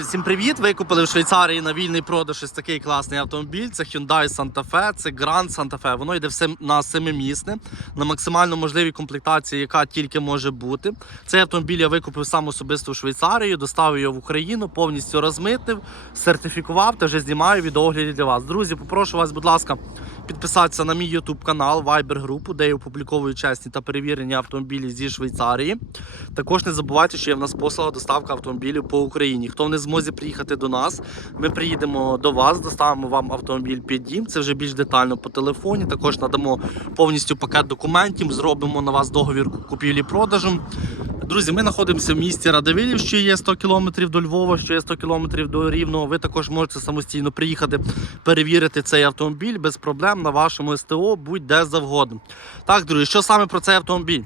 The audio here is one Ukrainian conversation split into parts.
Всім привіт! Ви купили в Швейцарії на вільний продаж ось такий класний автомобіль. Це Hyundai Santa Fe, це Grand Santa Fe. Воно йде на семимісне, на максимально можливій комплектації, яка тільки може бути. Цей автомобіль я викупив сам особисто в Швейцарію, доставив його в Україну, повністю розмитнив, сертифікував та вже знімаю відеогляді для вас. Друзі, попрошу вас, будь ласка, підписатися на мій YouTube канал, Viber групу, де я опубліковую чесні та перевірені автомобілі зі Швейцарії. Також не забувайте, що є в нас послуга доставка автомобілів по Україні. Хто не зможе приїхати до нас, ми приїдемо до вас, доставимо вам автомобіль під дім. Це вже більш детально по телефоні. Також надамо повністю пакет документів, зробимо на вас договір купівлі-продажу. Друзі, ми знаходимося в місті Радивилів, що є 100 км до Львова, що є 100 км до Рівного. Ви також можете самостійно приїхати перевірити цей автомобіль без проблем на вашому СТО, будь-де завгодно. Так, друзі, що саме про цей автомобіль?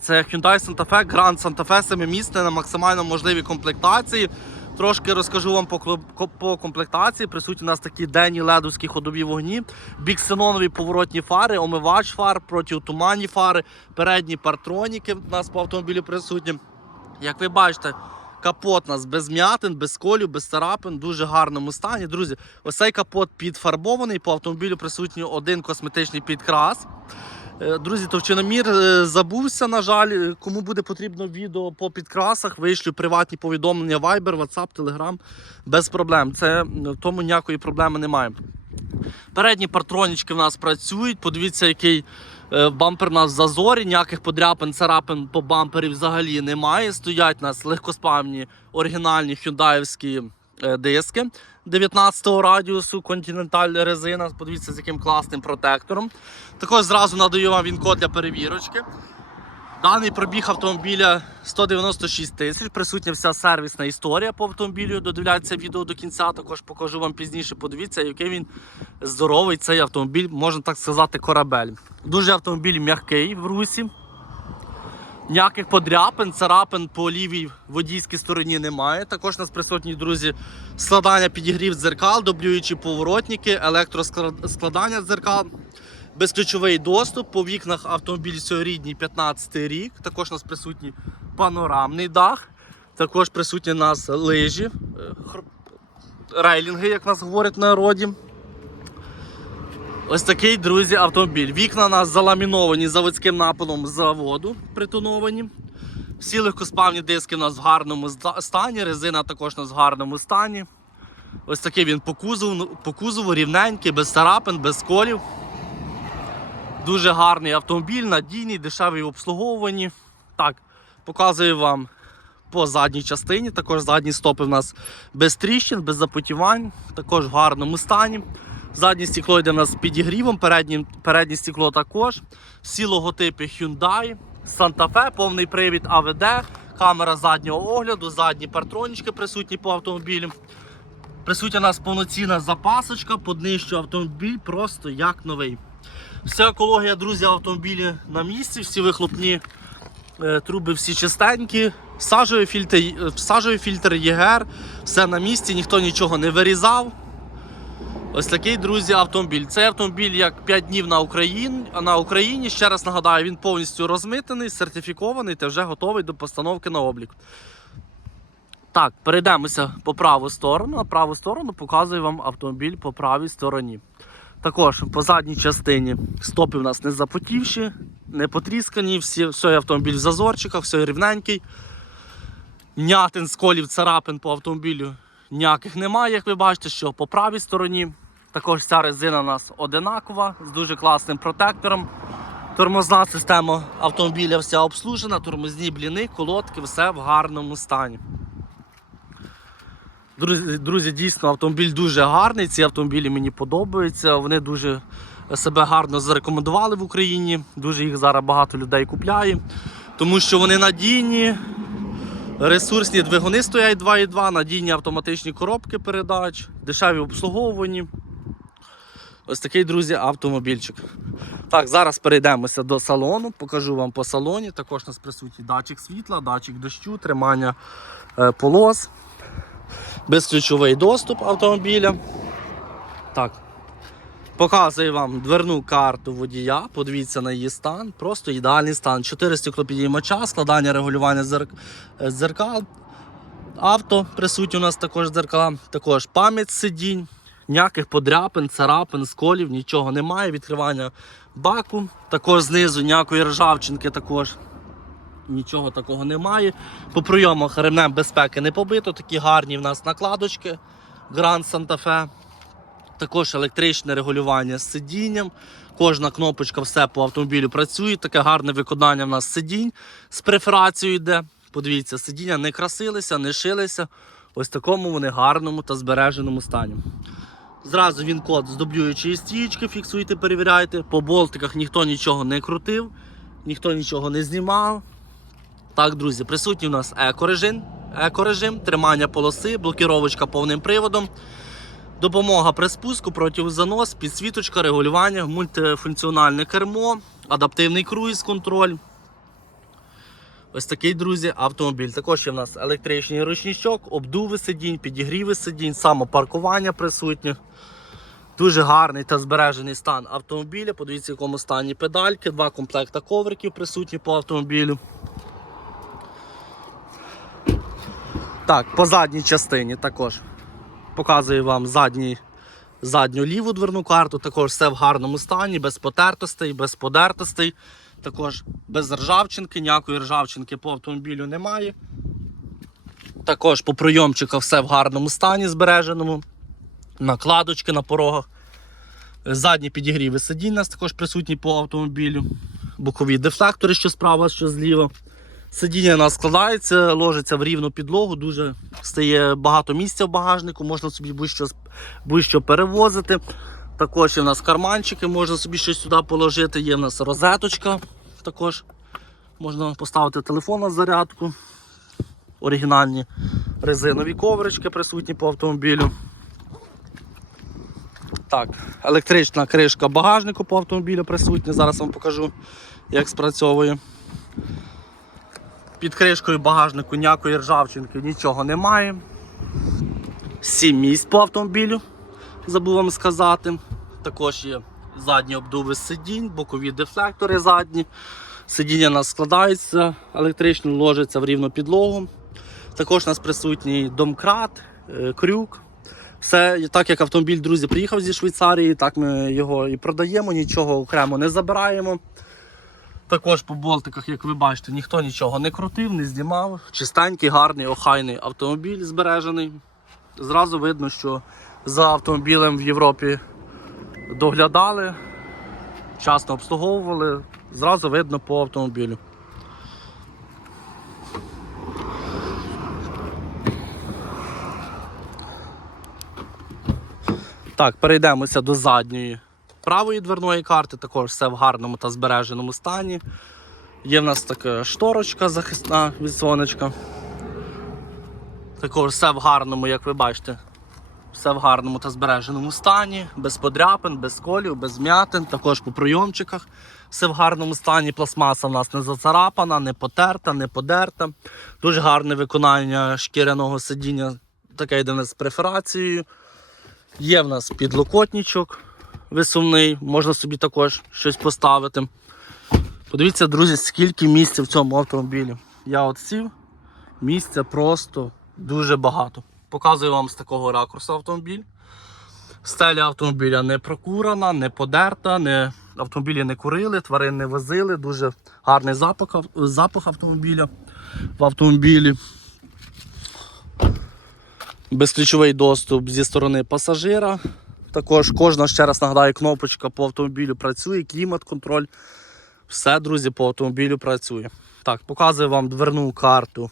Це Hyundai Santa Fe, Grand Santa Fe, семимісне на максимально можливій комплектації. Трошки розкажу вам по, комплектації. Присутні у нас такі денні ледовські ходові вогні, біксенонові поворотні фари, омивач фар, протитуманні фари, передні партроніки у нас по автомобілі присутні. Як ви бачите, капот у нас без м'ятин, без колів, без царапин, в дуже гарному стані. Друзі, ось цей капот підфарбований, по автомобілю присутній один косметичний підкрас. Е, Друзі, товщиномір е, забувся, на жаль. Е, Кому буде потрібно відео по підкрасах, вишлю приватні повідомлення Viber, WhatsApp, Telegram без проблем. Це тому ніякої проблеми немає. Передні партронічки в нас працюють. Подивіться, який бампер у нас зазорі, ніяких подряпин, царапин по бампері взагалі немає. Стоять у нас легкоспавні оригінальні хюндаївські е, диски 19-го радіусу, континентальна резина. Подивіться, з яким класним протектором. Також зразу надаю вам він-код для перевірочки. Даний пробіг автомобіля 196 тисяч. Присутня вся сервісна історія по автомобілю. Додивляйтеся відео до кінця. Також покажу вам пізніше. Подивіться, який він здоровий цей автомобіль, можна так сказати, корабель. Дуже автомобіль м'який в русі. Ніяких подряпин, царапин по лівій водійській стороні немає. Також у нас присутні, друзі, складання підігрів дзеркал, дублюючі поворотники, електроскладання дзеркал, безключовий доступ. По вікнах автомобіль сьогодні 15 рік. Також у нас присутній панорамний дах. Також присутні у нас лижі, е, рейлінги, як нас говорять в народі. Ось такий, друзі, автомобіль. Вікна у нас заламіновані заводським напилом заводу, притоновані. Всі легкоспавні диски у нас в гарному стані, резина також у нас в гарному стані. Ось такий він по кузову, ну, по кузову рівненький, без царапин, без колів. Дуже гарний автомобіль, надійний, дешевий в обслуговуванні. Так, показую вам по задній частині. Також задні стопи в нас без тріщин, без запотівань, також в гарному стані. Заднє стекло йде в нас з підігрівом, переднє, переднє стекло також. Всі логотипи Hyundai, Santa Fe, повний привід АВД, камера заднього огляду, задні партронічки присутні по автомобілю. Присутня у нас повноцінна запасочка, поднищу автомобіль просто як новий. Вся екологія, друзі, автомобілі на місці, всі вихлопні е, труби всі чистенькі, сажовий фільтр, е, сажовий фільтр ЄГР, все на місці, ніхто нічого не вирізав. Ось такий, друзі, автомобіль. Цей автомобіль як 5 днів на Україні, на Україні. Ще раз нагадаю, він повністю розмитений, сертифікований та вже готовий до постановки на облік. Так, перейдемося по праву сторону. На праву сторону показую вам автомобіль по правій стороні. Також по задній частині стопи в нас не запотівші, не потріскані, всі, все автомобіль в зазорчиках, все рівненький. Нятин, сколів, царапин по автомобілю ніяких немає, як ви бачите, що по правій стороні. Також ця резина у нас одинакова з дуже класним протектором. Тормозна система автомобіля вся обслужена, тормозні бліни, колодки, все в гарному стані. Друзі, друзі, дійсно автомобіль дуже гарний. Ці автомобілі мені подобаються. Вони дуже себе гарно зарекомендували в Україні. Дуже їх зараз багато людей купляє, тому що вони надійні. Ресурсні двигуни стоять 2,2, надійні автоматичні коробки передач, дешеві обслуговувані. Ось такий, друзі, автомобільчик. Так, зараз перейдемося до салону, покажу вам по салоні. Також у нас присутній датчик світла, датчик дощу, тримання е, полос, безключовий доступ автомобіля. Так. Показую вам дверну карту водія. Подивіться на її стан. Просто ідеальний стан. 4 стеклопідіймача, складання регулювання е, дзеркал. авто присутні у нас також дзеркала, також пам'ять сидінь, ніяких подряпин, царапин, сколів, нічого немає. Відкривання баку. Також знизу ніякої ржавчинки також. Нічого такого немає. По прийомах ремнем безпеки не побито, такі гарні в нас накладочки Grand Santa Fe. Також електричне регулювання з сидінням. Кожна кнопочка все по автомобілю працює. Таке гарне виконання в нас сидінь з преферацією йде. Подивіться, сидіння не красилися, не шилися. Ось такому вони гарному та збереженому стані. Зразу він код з дублюючої стрічки, фіксуйте, перевіряйте. По болтиках ніхто нічого не крутив, ніхто нічого не знімав. Так, друзі, присутній у нас екорежим, екорежим, тримання полоси, блокіровочка повним приводом. Допомога при спуску, противозанос, підсвіточка, регулювання, мультифункціональне кермо, адаптивний круїз-контроль. Ось такий, друзі, автомобіль. Також є в нас електричний ручничок, обдуви сидінь, підігріви сидінь, самопаркування присутнє. Дуже гарний та збережений стан автомобіля. Подивіться, в якому стані педальки, два комплекта ковриків присутні по автомобілю. Так, по задній частині також показую вам задній, задню ліву дверну карту. Також все в гарному стані, без потертостей, без подертостей. Також без ржавчинки, ніякої ржавчинки по автомобілю немає. Також по прийомчиках все в гарному стані збереженому. Накладочки на порогах. Задні підігріви сидінь у нас також присутні по автомобілю. Бокові дефлектори, що справа, що зліва. Сидіння у нас складається, ложиться в рівну підлогу, дуже стає багато місця в багажнику, можна собі будь-що, будь-що перевозити. Також є в нас карманчики, можна собі щось сюди положити. Є в нас розеточка. Також можна поставити телефон на зарядку. Оригінальні резинові коврички присутні по автомобілю. Так, електрична кришка багажнику по автомобілю присутня. Зараз вам покажу, як спрацьовує. Під кришкою багажнику ніякої ржавчинки, нічого немає. Сім місць по автомобілю, забув вам сказати. Також є задні обдуви сидінь, бокові дефлектори задні. Сидіння у нас складається, електрично ложиться в рівну підлогу. Також у нас присутній домкрат, е, крюк. Все, так як автомобіль, друзі, приїхав зі Швейцарії, так ми його і продаємо, нічого окремо не забираємо. Також по болтиках, як ви бачите, ніхто нічого не крутив, не знімав. Чистенький, гарний, охайний автомобіль збережений. Зразу видно, що за автомобілем в Європі доглядали, часто обслуговували. Зразу видно по автомобілю. Так, перейдемося до задньої правої дверної карти, також все в гарному та збереженому стані. Є в нас така шторочка захисна від сонечка. Також все в гарному, як ви бачите, все в гарному та збереженому стані, без подряпин, без колів, без м'ятин, також по прийомчиках. Все в гарному стані. Пластмаса в нас не зацарапана, не потерта, не подерта. Дуже гарне виконання шкіряного сидіння, таке йде в нас з преферацією. Є в нас підлокотничок висувний, можна собі також щось поставити. Подивіться, друзі, скільки місця в цьому автомобілі. Я от сів, місця просто дуже багато. Показую вам з такого ракурсу автомобіль. Стеля автомобіля не прокурана, не подерта, не... автомобілі не курили, тварин не возили. Дуже гарний запах, запах автомобіля в автомобілі. Безключовий доступ зі сторони пасажира. Також кожна, ще раз нагадаю, кнопочка по автомобілю працює, клімат-контроль. Все, друзі, по автомобілю працює. Так, показую вам дверну карту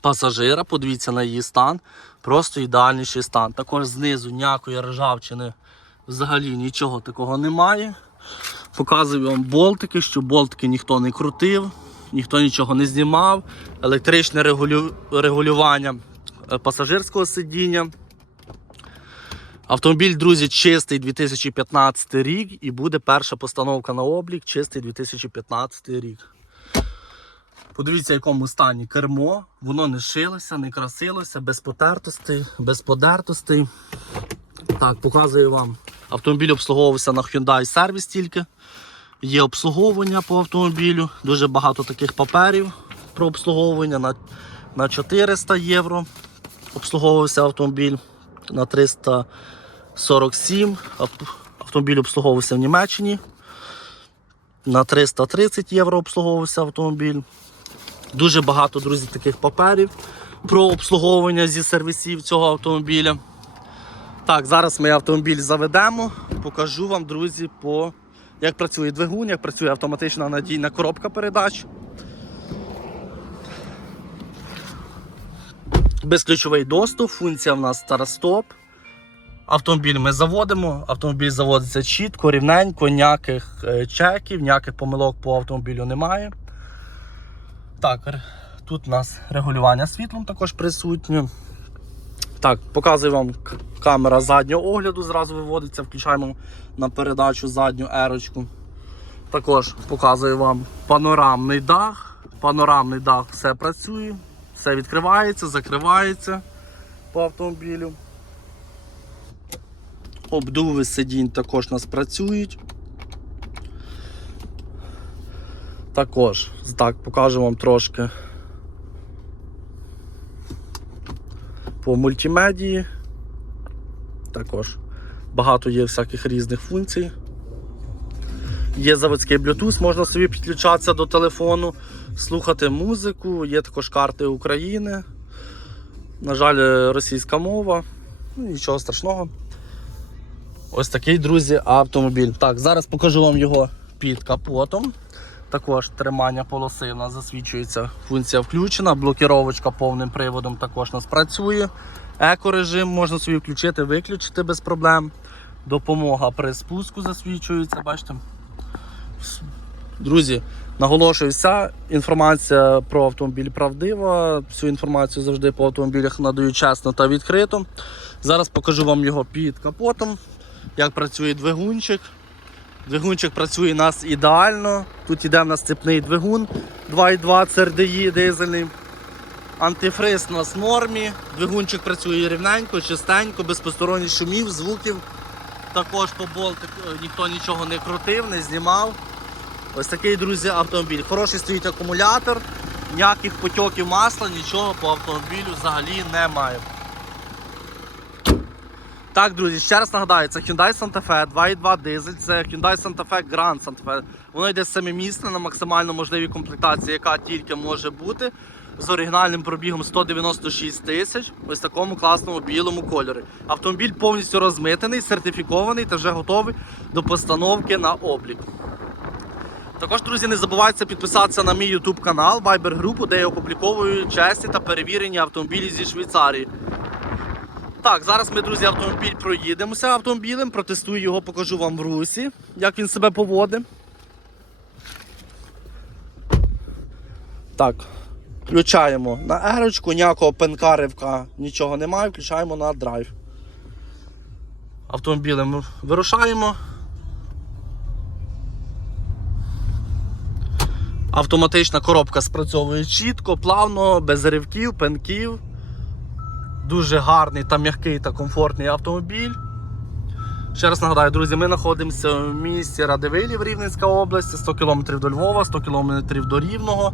пасажира. Подивіться на її стан. Просто ідеальніший стан. Також знизу ніякої ржавчини взагалі нічого такого немає. Показую вам болтики, що болтики ніхто не крутив, ніхто нічого не знімав. Електричне регулю... регулювання е, пасажирського сидіння. Автомобіль, друзі, чистий 2015 рік і буде перша постановка на облік, чистий 2015 рік. Подивіться, в якому стані кермо, воно не шилося, не красилося, без потертостей, без подертостей. Так, показую вам. Автомобіль обслуговувався на Hyundai сервіс тільки. Є обслуговування по автомобілю, дуже багато таких паперів про обслуговування на на 400 євро. Обслуговувався автомобіль на 300 євро. 47. Автомобіль обслуговувався в Німеччині. На 330 євро обслуговувався автомобіль. Дуже багато, друзі, таких паперів про обслуговування зі сервісів цього автомобіля. Так, зараз ми автомобіль заведемо, покажу вам, друзі, по як працює двигун, як працює автоматична надійна коробка передач. Безключовий доступ, функція в нас старостоп. Автомобіль ми заводимо, автомобіль заводиться чітко, рівненько, ніяких е, чеків, ніяких помилок по автомобілю немає. Так, тут у нас регулювання світлом також присутнє. Так, показую вам камера заднього огляду, зразу виводиться, включаємо на передачу задню ерочку. Також показую вам панорамний дах. Панорамний дах все працює, все відкривається, закривається по автомобілю. Обдуви сидінь також у нас працюють. Також, так, покажу вам трошки по мультимедії. Також багато є всяких різних функцій. Є заводський Bluetooth, можна собі підключатися до телефону, слухати музику, є також карти України. На жаль, російська мова. Ну, нічого страшного. Ось такий, друзі, автомобіль. Так, зараз покажу вам його під капотом. Також тримання полоси у нас засвічується. Функція включена, блокіровочка повним приводом також у нас працює. Екорежим можна собі включити, виключити без проблем. Допомога при спуску засвічується, бачите. Друзі, наголошую, вся інформація про автомобіль правдива. Всю інформацію завжди по автомобілях надаю чесно та відкрито. Зараз покажу вам його під капотом, як працює двигунчик. Двигунчик працює у нас ідеально. Тут йде в нас цепний двигун 2.2 CRDI дизельний. Антифриз у нас в нормі. Двигунчик працює рівненько, чистенько, без посторонніх шумів, звуків. Також по болтик е, ніхто нічого не крутив, не знімав. Ось такий, друзі, автомобіль. Хороший стоїть акумулятор, ніяких потьоків масла, нічого по автомобілю взагалі немає. Так, друзі, ще раз нагадаю, це Hyundai Santa Fe 2.2 дизель, це Hyundai Santa Fe Grand Santa Fe. Воно йде семимісне на максимально можливій комплектації, яка тільки може бути. З оригінальним пробігом 196 тисяч, ось такому класному білому кольорі. Автомобіль повністю розмитений, сертифікований та вже готовий до постановки на облік. Також, друзі, не забувайте підписатися на мій YouTube канал Viber групу, де я опубліковую чесні та перевірені автомобілі зі Швейцарії. Так, зараз ми, друзі, автомобіль проїдемося автомобілем, протестую його, покажу вам в русі, як він себе поводить. Так, включаємо на ерочку, ніякого пенка, ривка, нічого немає, включаємо на драйв. Автомобілем вирушаємо. Автоматична коробка спрацьовує чітко, плавно, без ривків, пенків. Дуже гарний та м'який та комфортний автомобіль. Ще раз нагадаю, друзі, ми знаходимося в місті Радивилів, Рівненська область, 100 км до Львова, 100 км до Рівного,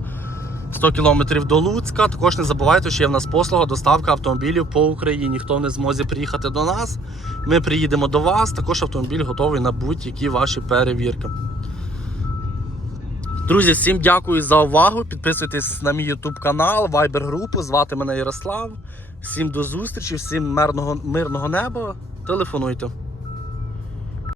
100 км до Луцька. Також не забувайте, що є в нас послуга доставка автомобілів по Україні. Хто не зможе приїхати до нас, ми приїдемо до вас. Також автомобіль готовий на будь-які ваші перевірки. Друзі, всім дякую за увагу. Підписуйтесь на мій YouTube канал, Viber групу. Звати мене Ярослав. Всім до зустрічі, всім мирного, мирного неба. Телефонуйте.